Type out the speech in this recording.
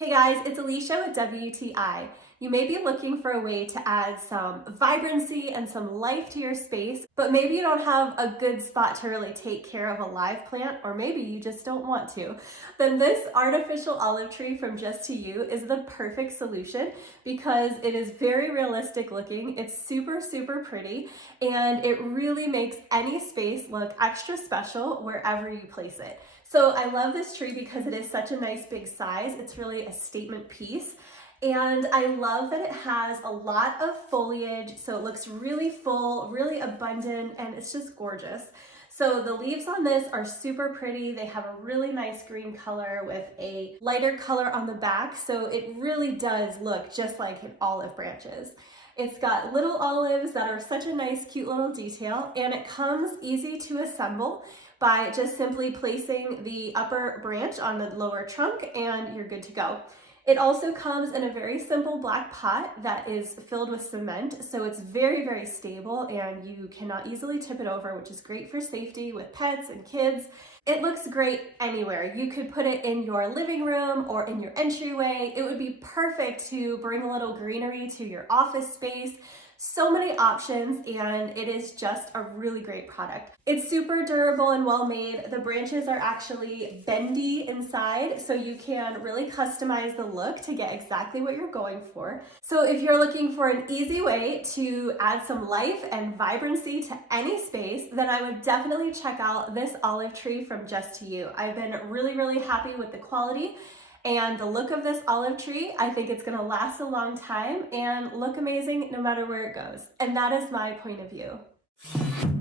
Hey guys, it's Alicia with WTI. You may be looking for a way to add some vibrancy and some life to your space, but maybe you don't have a good spot to really take care of a live plant, or maybe you just don't want to. Then this artificial olive tree from JUSTOYOU is the perfect solution because it is very realistic looking, it's super pretty, and it really makes any space look extra special wherever you place it. So I love this tree because it is such a nice big size. It's really a statement piece. And I love that it has a lot of foliage, so it looks really full, really abundant, and it's just gorgeous. So the leaves on this are super pretty. They have a really nice green color with a lighter color on the back, so it really does look just like an olive branches. It's got little olives that are such a nice, cute little detail, and it comes easy to assemble by just simply placing the upper branch on the lower trunk and you're good to go. It also comes in a very simple black pot that is filled with cement, so it's very stable and you cannot easily tip it over, which is great for safety with pets and kids. It looks great anywhere. You could put it in your living room or in your entryway. It would be perfect to bring a little greenery to your office space. So many options, and it is just a really great product. It's super durable and well made. The branches are actually bendy inside, so you can really customize the look to get exactly what you're going for. So if you're looking for an easy way to add some life and vibrancy to any space, then I would definitely check out this olive tree from JUSTOYOU. I've been really happy with the quality and the look of this olive tree. I think it's gonna last a long time and look amazing no matter where it goes. And that is my point of view.